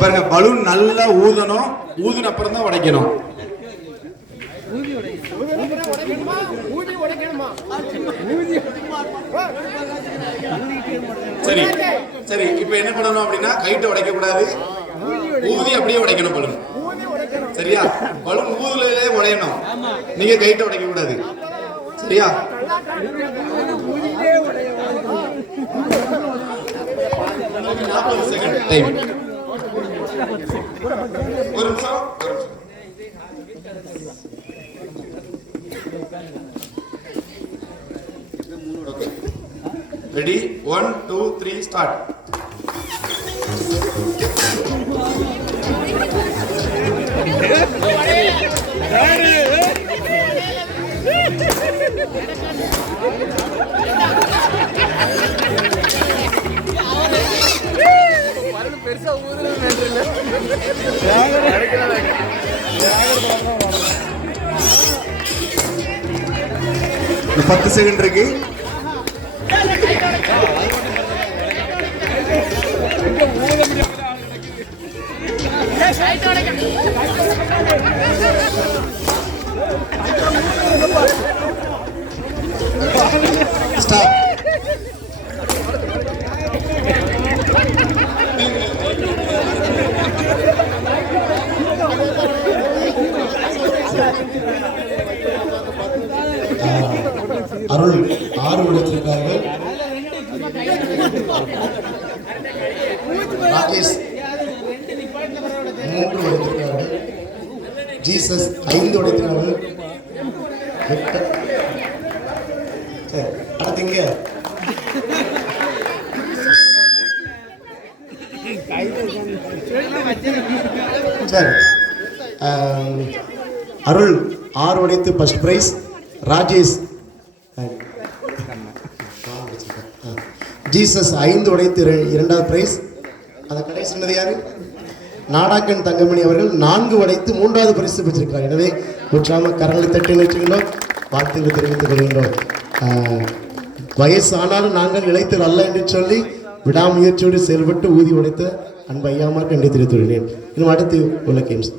பாருங்க, பலூன் நல்லா ஊதணும், ஊதுன அப்புறம் தான் உடைக்கணும். சரி சரி, இப்ப என்ன பண்ணணும் அப்படின்னா கைட்ட உடைக்க கூடாது, ஊதி அப்படியே உடைக்கணும் பலூன். சரியா? பலூன் ஊதுலே உடையணும், நீங்க கைட்ட உடைக்க கூடாது. சரியா? டைம் ஒரு நிமிஷம். ரெடி? 1 2 3 ஸ்டார்ட். பெருசா ஊதுறது 10 செகண்ட் இருக்கு. ஸ்டாப். அருள் 6 உடைத்திருக்கார்கள். ராகேஷ் 3 உடைத்திருக்கார்கள். ஜீசஸ் 5 உடைத்திருக்கார்கள். அடுத்தீங்க சரி. அருள் 6 உடைத்து ஃபர்ஸ்ட் பிரைஸ். ராஜேஷ் ஜீசஸ் 5 உடைத்து 2வது பிரைஸ். அந்த கடைசி சொன்னது யாரு? நாடாக்கன் தங்கமணி அவர்கள் 4 உடைத்து 3வது பரிசு பெற்றிருக்கிறார். எனவே உற்சாக கரங்களை தட்டி நிறுத்துகின்றோம், வாழ்த்துக்களை தெரிவித்துக் கொள்கின்றோம். வயசானாலும் நாங்கள் இளைத்தல் அல்ல என்று சொல்லி விடாமுயற்சியோடு செயல்பட்டு ஊதி உடைத்த அன்பு ஐயாமாருக்கு நன்றி தெரிவித்துள்ளேன். இன்னும் அடுத்து உள்ள கேம்ஸ்